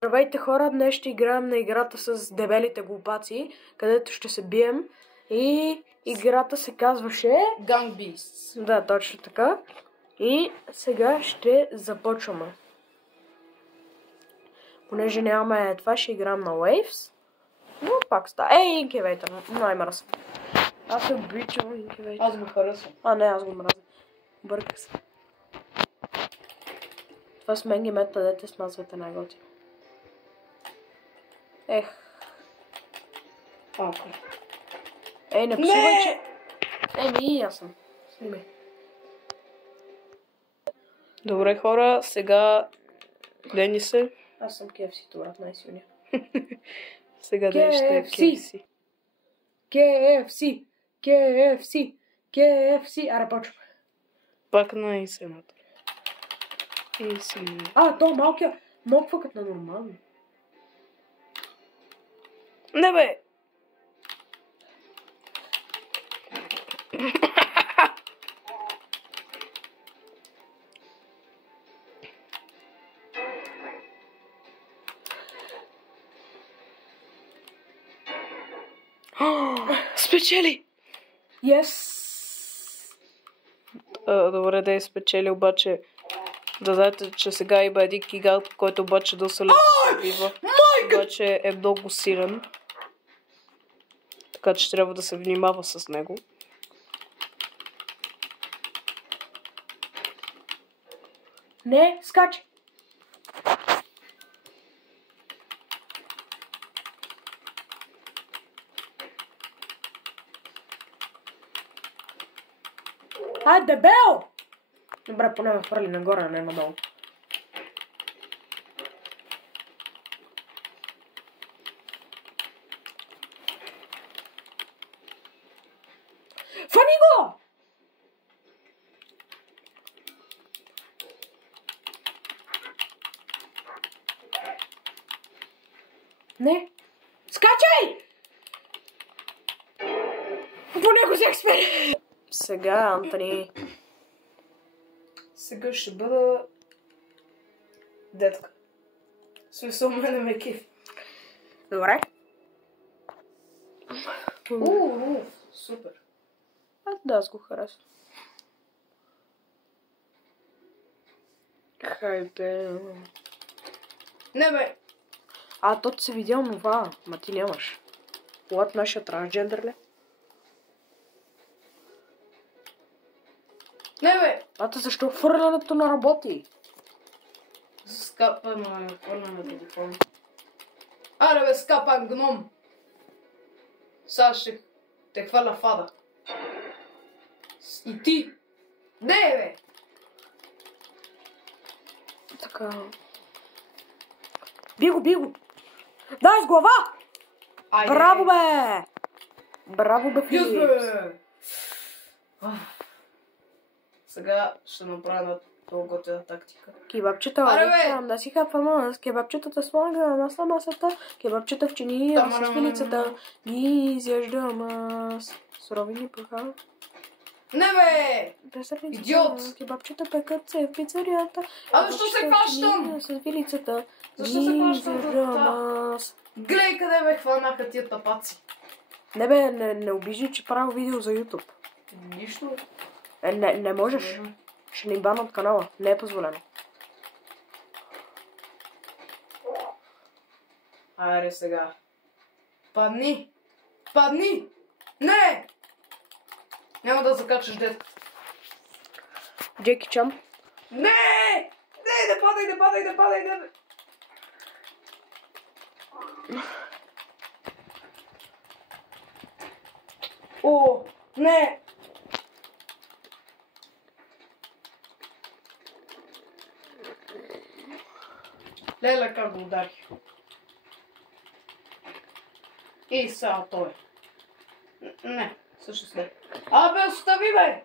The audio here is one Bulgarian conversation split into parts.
Здравейте хора, днес ще играем на играта с дебелите глупаци, където ще се бием и играта се казваше Gang Beasts. Да, точно така. И сега ще започваме. Понеже нямаме това, ще играем на Waves. Но пак става. Ей, инкивейтър, най-мръс. Аз се обичам инкивейтър. Аз го харесвам. Не, аз го мразя. Бърках се. Това с мен ги мета, дете смазвате най-готино. Ех. Okay. Ей, не псувай, че... Еми, аз съм. Снимай. Добре хора, сега Дени се. Аз съм KFC, брат, най-силния. Сега Дени ще е KFC. KFC, KFC, KFC. Аре, почваме. Пак на сенатор. И си... То малкия моква като на нормално. Не бе! Спечели! Yes! Добре да е спечели, обаче да знаете, че сега има един гигант, който обаче доста лесно се убива. Обаче е много силен. Така че трябва да се внимава с него. Не, скачи! Дебел! Добре, поне ме хвърли нагоре, а не надолу. Фани го! Не. Скачай! По него се експеримент! Сега, Антони. Сега ще бъда детка. Смисъл, мене ме кеф. Добре. Супер. Да, аз го харесвам. Хайде. Не бе. То ти се видял нова, ма ти нямаш. Лад нашия трансджендър ли? Не бе. Защо хвърлянето на работи? Скапа на хвърля на телефон. Аре бе, скапан гном. Сега ще те хвърля фада. И ти. Не бе. Така. Би го! Дай с глава! Айде. Браво бе! Браво бе, Филипс! Сега ще направя много готина тактика. Кебабчета, обичам да си хапвам с кебабчетата слагам на масата, кебабчета в чиния с пилицата, ги изяждам с суровини пъха. Не бе! Идиот! Кебабчета пекат се в пицарията. Защо се хващам? С пилицата, Защо се хващам? Гледай къде ме хванаха тия тапаци. Не бе, не обижи, че правя видео за YouTube. Нищо. Не можеш. Ще ни бана от канала. Не е позволено. Айде сега. Падни! Падни! Не! Няма да закачаш детка. Джеки Чан. Не! Не падай! О, не! Леле как го удари. И сега той. Не, също след. Бе, остави бе!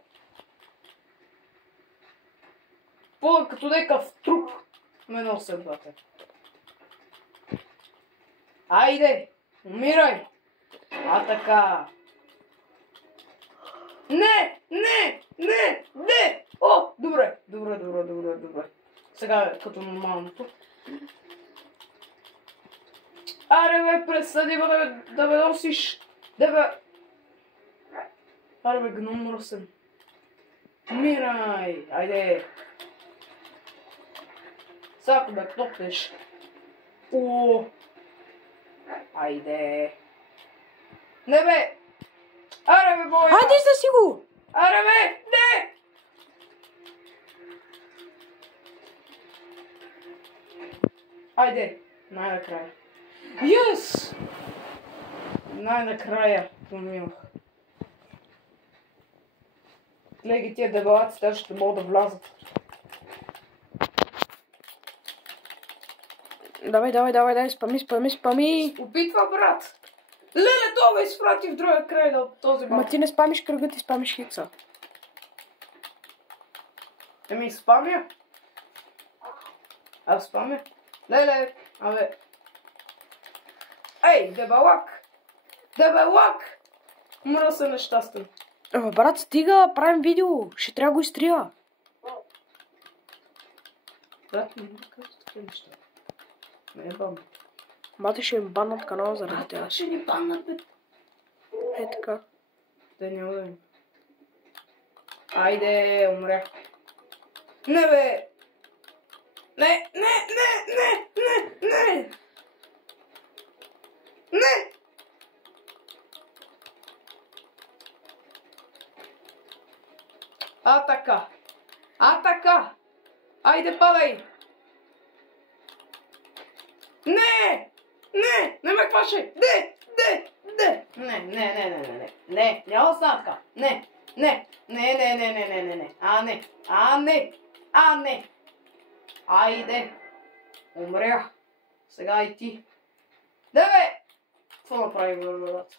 Като някакъв труп ме носи, бате. Айде, умирай! Така. Не! О, добре. Сега като нормалното. Аре бе, престани да ме носиш. Да бе. Аре бе, гном мръсен. Умирай. Айде. Сега ако ме топнеш. О. Айде. Не бе. Аре бе, боя. Айде да си го. Аре бе, не. Айде, най-накрая. Yes! Най-накрая поминах. Гледай тия дебелаци, те ще могат да влязат. Давай, спами. Опитва, брат. Леле, това ме изпрати в другия край на този Ма бал. ти не спамиш кръга, ти спамиш хикса. Еми, спамя. Аз спамя. Леле, абе. Ей, дебелак. Дебелак! Мра се нещастен. Брат, стига, правим видео. Ще трябва да го изтрия. Брат, не казваш такива неща. Не е бам. Мати ще им баннат канала заради това. Ще ни баннат, бе. Е така. Те няма да ми. Айде, умрях. Не, бе. Не. Атака. Айде, падай. Не ме хваше. Не, няма да стана така. Не. Не. Айде. Умрях. Сега и ти. Да, бе. Какво направим, брат?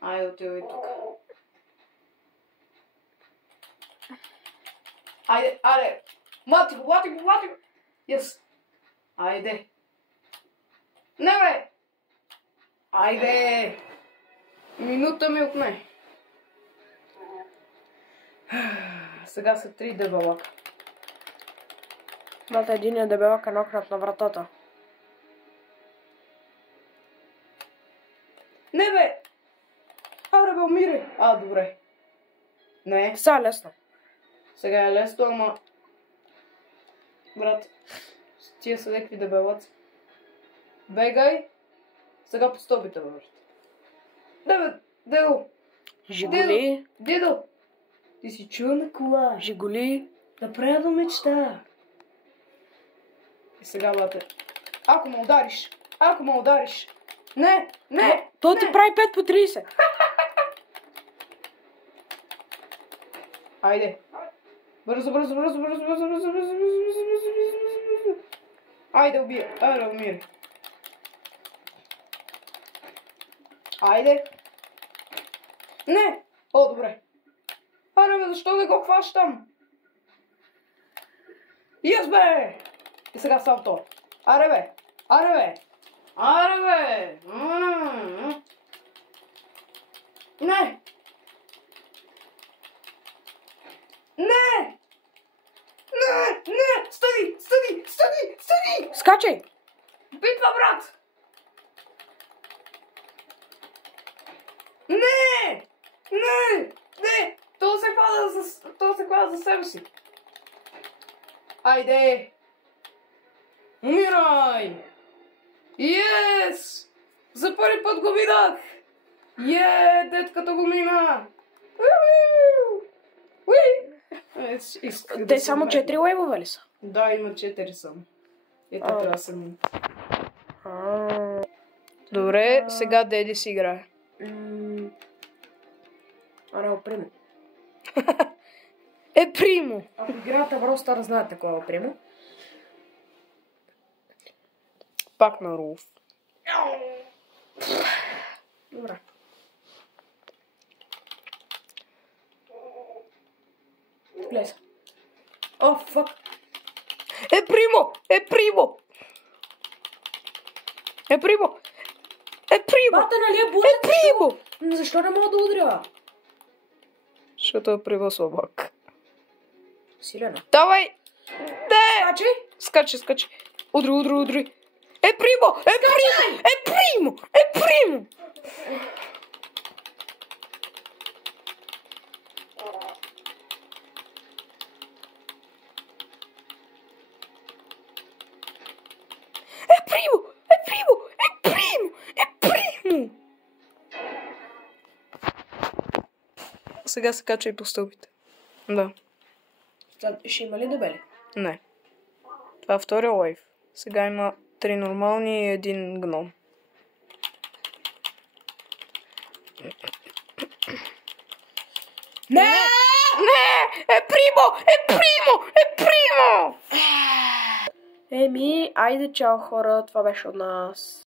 Айде, отивай тук. Айде. Мати го. Yes. Айде. Не, бе. Айде. Минута ми отне. Сега са 3 дебелака. Брат, един дебелак е нокнат на вратата. Не, бе. Аре, бе, умирай. Добре. Не. Сега е лесно. Сега е лесно, ама... Брат, тия са някакви дебелаци. Бегай. Сега по стълбите, бе, брат. Да, бе, Дедо. Жигули. Дедо. Ти си чул на кола. Жигули. Да правя до мечта. И сега, бате. Ако ме удариш. Не. Той ти прави 5 по 30. Айде. Бързо. Айде, умирай. Айде. Не. О, добре. Аре, бе, защо да го хващам? Yes, бе! И сега сам то. Аре, бе. Не. Стани! Скачай! Битва, брат! Не! То се хвана за себе си. Айде! Умирай! Yes! За първи път го видах! Детката го мина! Те само 4 лейвове ли са? Да, има 4 само. Ето трябва да съм. Добре, сега Деди си играе. Примо. Примо! Ако играете в Brawl Stars, знаете кой е Примо. Пак на Руф. Добре. Влез. О, фак. Примо! Бата, нали е буден? Примо! Защо не мога да удря? Защото е Примо слабак. Силено. Давай! Скачай! Скачи! Удри! Е примо! Е примо! Е примо! Е примо! Е примо! Е примо! Е примо! Е примо! Сега се кача и по стълбите. Да. Ще има ли дебели? Не. Това е втория лайф. Сега има 3 нормални и 1 гном. Не! Не! Е примо! Е примо! Е примо! Еми, айде чао хора, това беше от нас.